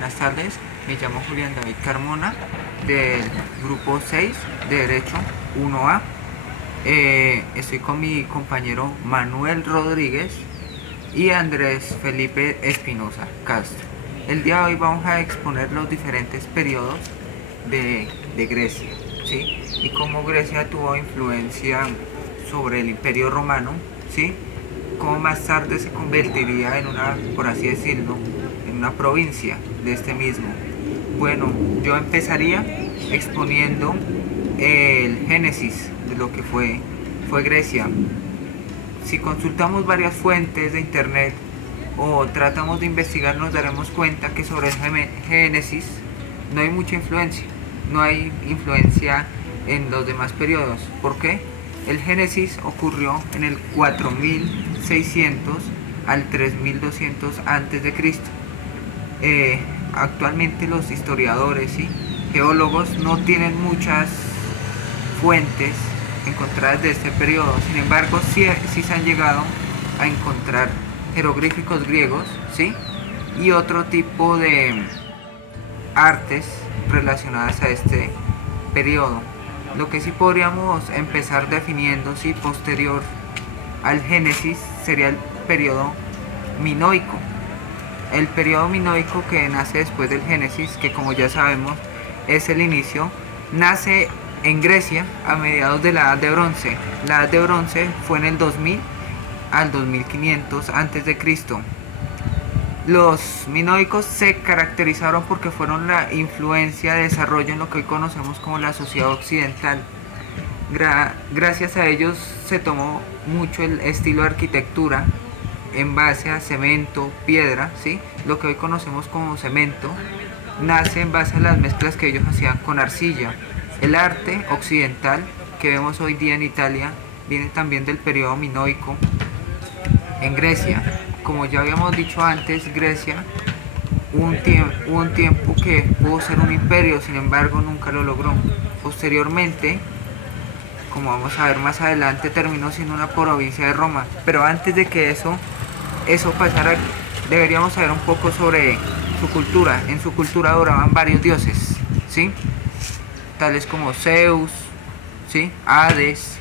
buenas tardes. Me llamo Julián David Carmona del grupo 6 de Derecho 1A. Estoy con mi compañero Manuel Rodríguez y Andrés Felipe Espinosa Castro. El día de hoy vamos a exponer los diferentes periodos de Grecia, ¿sí? Y cómo Grecia tuvo influencia sobre el Imperio Romano, ¿sí? Cómo más tarde se convertiría en una, por así decirlo, en una provincia de este mismo. Bueno, yo empezaría exponiendo el génesis de lo que fue Grecia. Si consultamos varias fuentes de internet o tratamos de investigar, nos daremos cuenta que sobre el génesis no hay mucha influencia, no hay influencia en los demás periodos. ¿Por qué? El génesis ocurrió en el 4600 al 3200 antes de Cristo. Actualmente los historiadores y geólogos no tienen muchas fuentes encontradas de este periodo. Sin embargo, sí se han llegado a encontrar jeroglíficos griegos, ¿sí? Y otro tipo de artes relacionadas a este periodo. Lo que sí podríamos empezar definiendo, sí, posterior al Génesis, sería el periodo minoico. El periodo minoico, que nace después del Génesis, que como ya sabemos es el inicio, nace en Grecia a mediados de la Edad de Bronce. La Edad de Bronce fue en el 2000 al 2500 antes de Cristo. Los minoicos se caracterizaron porque fueron la influencia de desarrollo en lo que hoy conocemos como la sociedad occidental. Gracias a ellos se tomó mucho el estilo de arquitectura en base a cemento, piedra, ¿sí? Lo que hoy conocemos como cemento nace en base a las mezclas que ellos hacían con arcilla. El arte occidental que vemos hoy día en Italia viene también del periodo minoico en Grecia. Como ya habíamos dicho antes, Grecia hubo un tiempo que pudo ser un imperio, sin embargo nunca lo logró. Posteriormente, como vamos a ver más adelante, terminó siendo una provincia de Roma. Pero antes de que eso pasara, deberíamos saber un poco sobre su cultura. En su cultura adoraban varios dioses, ¿sí? Tales como Zeus, ¿sí? Hades,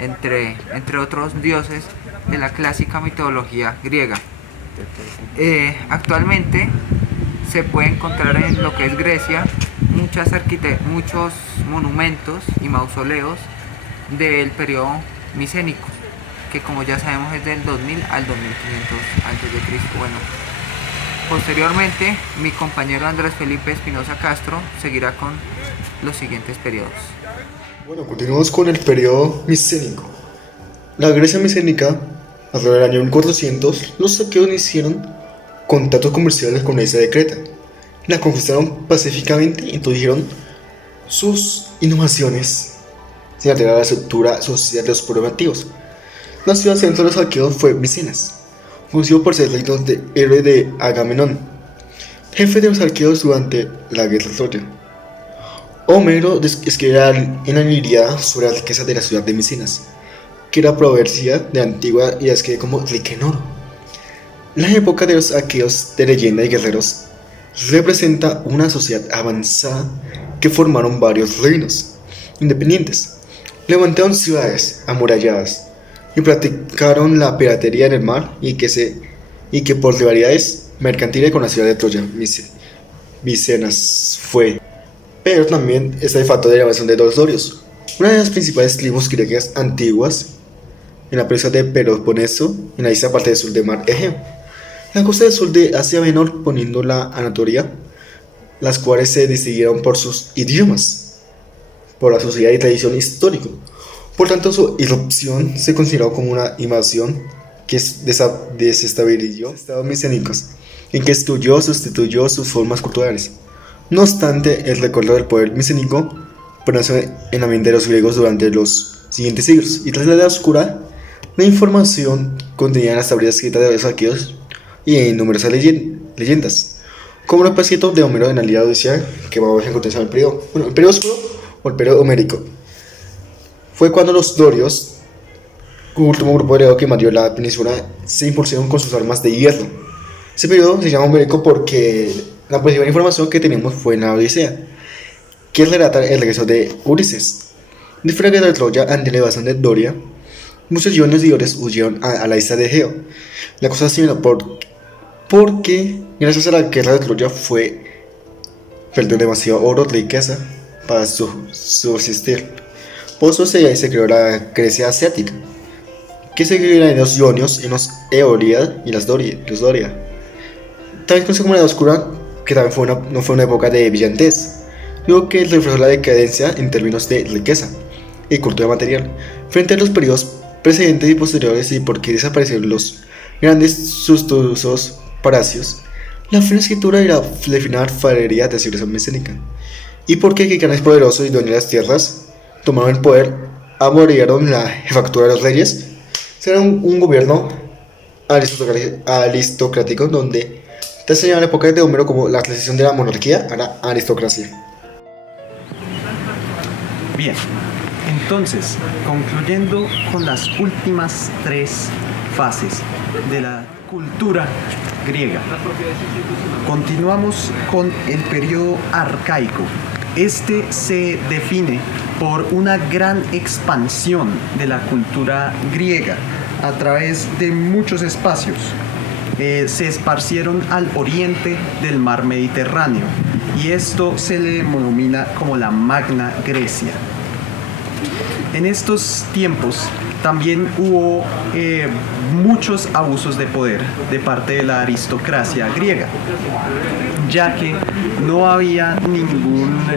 entre otros dioses de la clásica mitología griega. Actualmente se puede encontrar en lo que es Grecia muchos monumentos y mausoleos del periodo micénico, que como ya sabemos es del 2000 al 2500 antes de Cristo. Bueno, posteriormente mi compañero Andrés Felipe Espinosa Castro seguirá con los siguientes periodos. Bueno, continuamos con el periodo micénico. La Grecia micénica, alrededor del año 400, los aqueos hicieron contactos comerciales con la isla de Creta. La conquistaron pacíficamente e introdujeron sus innovaciones sin alterar la estructura social de los pueblos nativos. La ciudad central de los aqueos fue Micenas, conocido por ser el reino de héroe de Agamenón, jefe de los aqueos durante la guerra de Troya. Homero escribirá en la Ilíada sobre la riqueza de la ciudad de Micenas, que era provincia de antigua y la describe como rica en oro. La época de los aqueos de leyenda y guerreros representa una sociedad avanzada que formaron varios reinos independientes, levantaron ciudades amuralladas y practicaron la piratería en el mar y que por rivalidades mercantiles con la ciudad de Troya, Micenas fue. Pero también está el factor de la invasión de los dorios, una de las principales tribus griegas antiguas en la península de Peloponeso, en la isla parte del sur del mar Egeo, la costa del sur de Asia Menor, poniendo la Anatolia, las cuales se distinguieron por sus idiomas, por la sociedad y tradición histórico. Por tanto, su irrupción se consideró como una invasión que desestabilizó los estados micénicos, en que sustituyó sus formas culturales. No obstante, el recuerdo del poder micénico permaneció en la mente de los griegos durante los siguientes siglos, y tras la Edad Oscura, la información contenida en las tablas escritas de los aqueos y en numerosas leyendas, como el pasito de Homero en la Ilíada Odisea, que vamos a encontrar en el periodo. Bueno, el periodo oscuro o el periodo homérico fue cuando los dorios, un último grupo griego que invadió la península, se impusieron con sus armas de hierro. Ese periodo se llama homérico porque La principal información que tenemos fue en la Odisea, que relata el regreso de Ulises. Después de la guerra de Troya, ante la invasión de Doria, muchos jóvenes seguidores huyeron a la isla de Egeo. La cosa se vino porque, gracias a la guerra de Troya, perdió demasiado oro, riqueza, para subsistir. Por eso se creó la Grecia asiática, que se dividía en los Ionios, en los Eolia y los Doria. También conocida como la Edad Oscura, que también no fue una época de brillantez, luego que reflejó la decadencia en términos de riqueza y cultura material, frente a los periodos precedentes y posteriores, y porque desaparecieron los grandes suntuosos palacios, la fina escritura y la fina alfarería de la civilización micénica, y porque gigantes poderosos y dueños de las tierras tomaron el poder, aboliaron la jefatura de los reyes. Será un gobierno aristocrático donde te enseñaban la época de Homero como la transición de la monarquía a la aristocracia. Bien, entonces, concluyendo con las últimas 3 fases de la cultura griega, continuamos con el periodo arcaico. Este se define por una gran expansión de la cultura griega a través de muchos espacios. Se esparcieron al oriente del mar Mediterráneo y esto se le denomina como la Magna Grecia. En estos tiempos también hubo muchos abusos de poder de parte de la aristocracia griega, ya que no había ninguna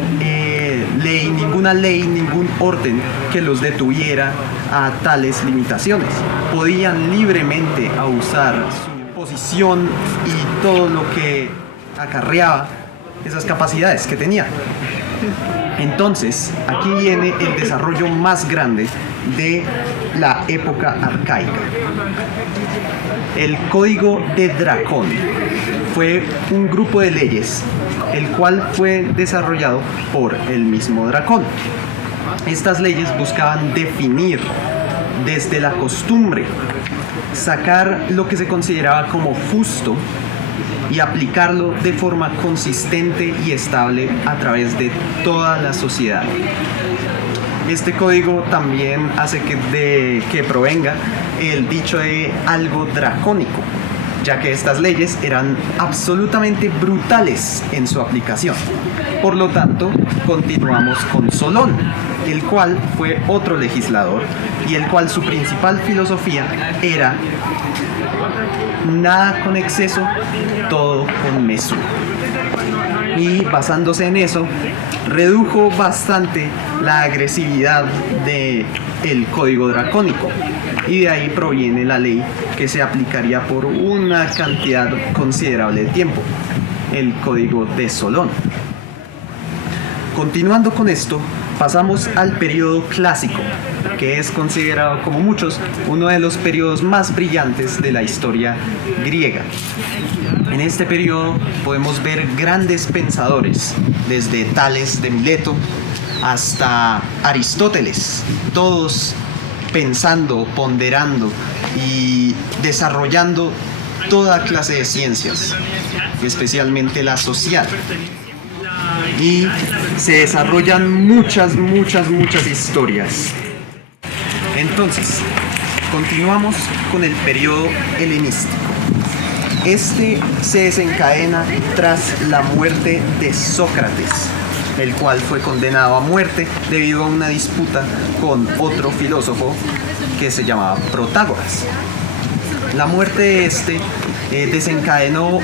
ley, ningún orden que los detuviera a tales limitaciones. Podían libremente abusar su posición y todo lo que acarreaba esas capacidades que tenían. Entonces, aquí viene el desarrollo más grande de la época arcaica. El Código de Dracón fue un grupo de leyes, el cual fue desarrollado por el mismo Dracón. Estas leyes buscaban definir desde la costumbre, sacar lo que se consideraba como justo y aplicarlo de forma consistente y estable a través de toda la sociedad. Este código también hace que provenga el dicho de algo dracónico, ya que estas leyes eran absolutamente brutales en su aplicación. Por lo tanto, continuamos con Solón, el cual fue otro legislador y el cual su principal filosofía era nada con exceso, todo con mesura. Y basándose en eso, redujo bastante la agresividad del código dracónico. Y de ahí proviene la ley que se aplicaría por una cantidad considerable de tiempo, el código de Solón. Continuando con esto, pasamos al periodo clásico, que es considerado como muchos uno de los periodos más brillantes de la historia griega. En este periodo podemos ver grandes pensadores, desde Tales de Mileto hasta Aristóteles, todos pensando, ponderando y desarrollando toda clase de ciencias, especialmente la social. Y se desarrollan muchas historias. Entonces, continuamos con el periodo helenístico. Este se desencadena tras la muerte de Sócrates, el cual fue condenado a muerte debido a una disputa con otro filósofo que se llamaba Protágoras. La muerte de este desencadenó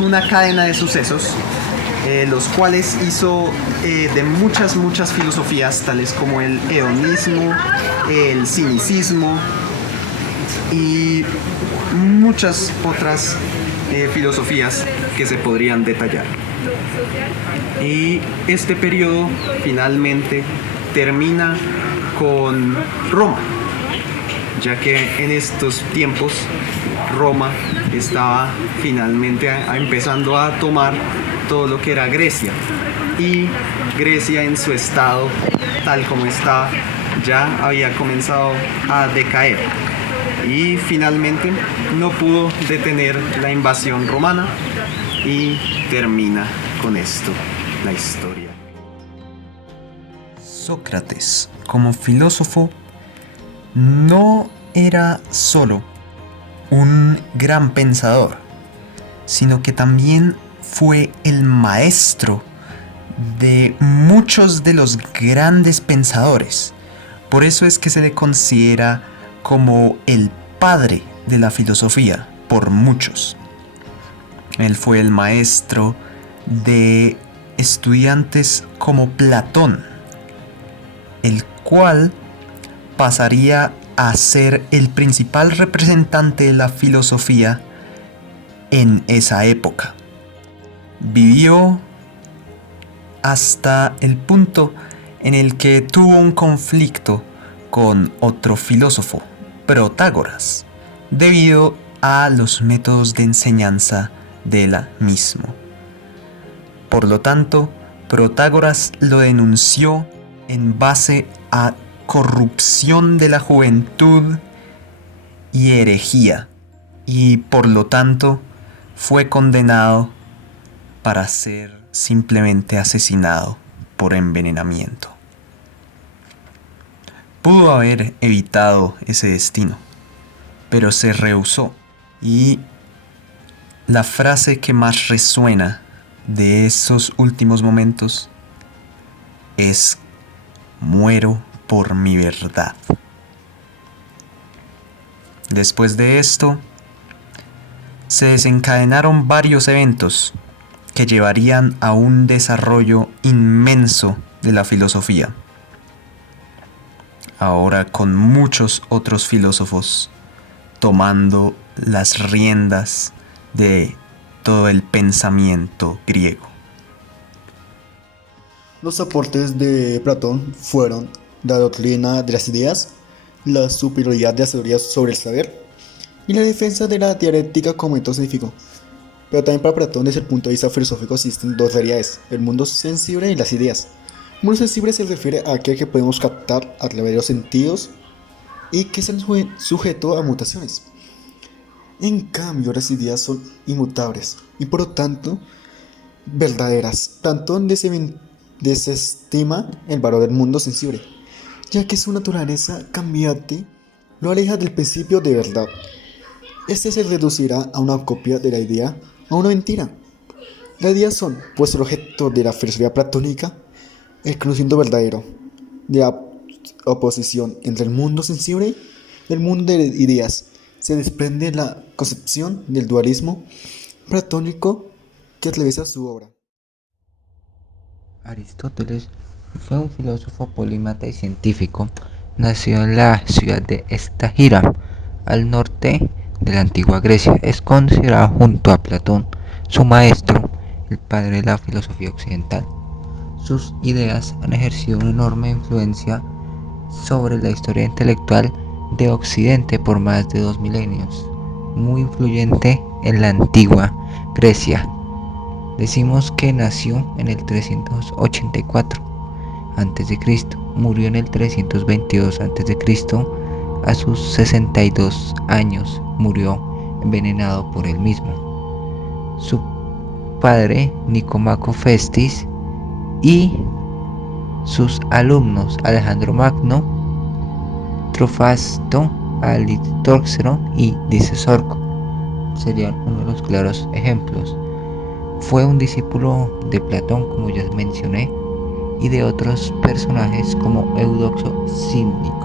una cadena de sucesos, los cuales hizo de muchas filosofías, tales como el hedonismo, el cinicismo y muchas otras filosofías que se podrían detallar. Y este periodo finalmente termina con Roma, ya que en estos tiempos Roma estaba finalmente empezando a tomar todo lo que era Grecia, y Grecia en su estado tal como estaba ya había comenzado a decaer y finalmente no pudo detener la invasión romana y termina con esto la historia. Sócrates, como filósofo, no era solo un gran pensador, sino que también fue el maestro de muchos de los grandes pensadores. Por eso es que se le considera como el padre de la filosofía por muchos. Él fue el maestro de estudiantes como Platón, el cual pasaría a ser el principal representante de la filosofía en esa época. Vivió hasta el punto en el que tuvo un conflicto con otro filósofo, Protágoras, debido a los métodos de enseñanza del mismo. Por lo tanto, Protágoras lo denunció en base a corrupción de la juventud y herejía, y por lo tanto fue condenado para ser simplemente asesinado por envenenamiento. Pudo haber evitado ese destino, pero se rehusó, y la frase que más resuena de esos últimos momentos es: muero por mi verdad. Después de esto, se desencadenaron varios eventos que llevarían a un desarrollo inmenso de la filosofía. Ahora con muchos otros filósofos tomando las riendas de todo el pensamiento griego. Los aportes de Platón fueron la doctrina de las ideas, la superioridad de las teorías sobre el saber y la defensa de la dialéctica como método científico. Pero también para Platón, desde el punto de vista filosófico, existen dos realidades: el mundo sensible y las ideas. El mundo sensible se refiere a aquel que podemos captar a través de los sentidos y que es sujeto a mutaciones. En cambio, las ideas son inmutables y por lo tanto verdaderas. Platón desestima el valor del mundo sensible, ya que su naturaleza cambiante lo aleja del principio de verdad. Este se reducirá a una copia de la idea, a una mentira. Las ideas son, pues, el objeto de la filosofía platónica, el conocimiento verdadero, de la oposición entre el mundo sensible y el mundo de ideas. Se desprende la concepción del dualismo platónico que atraviesa su obra. Aristóteles fue un filósofo polímata y científico. Nació en la ciudad de Estagira, al norte de la antigua Grecia. Es considerado junto a Platón, su maestro, el padre de la filosofía occidental. Sus ideas han ejercido una enorme influencia sobre la historia intelectual de Occidente por más de 2 milenios, muy influyente en la antigua Grecia. Decimos que nació en el 384 a.C., murió en el 322 a.C., a sus 62 años murió envenenado por él mismo. Su padre, Nicomaco Festis, y sus alumnos Alejandro Magno, Trofasto, Alitorxero y Dicesorco serían uno de los claros ejemplos. Fue un discípulo de Platón, como ya mencioné, y de otros personajes como Eudoxo Cínico.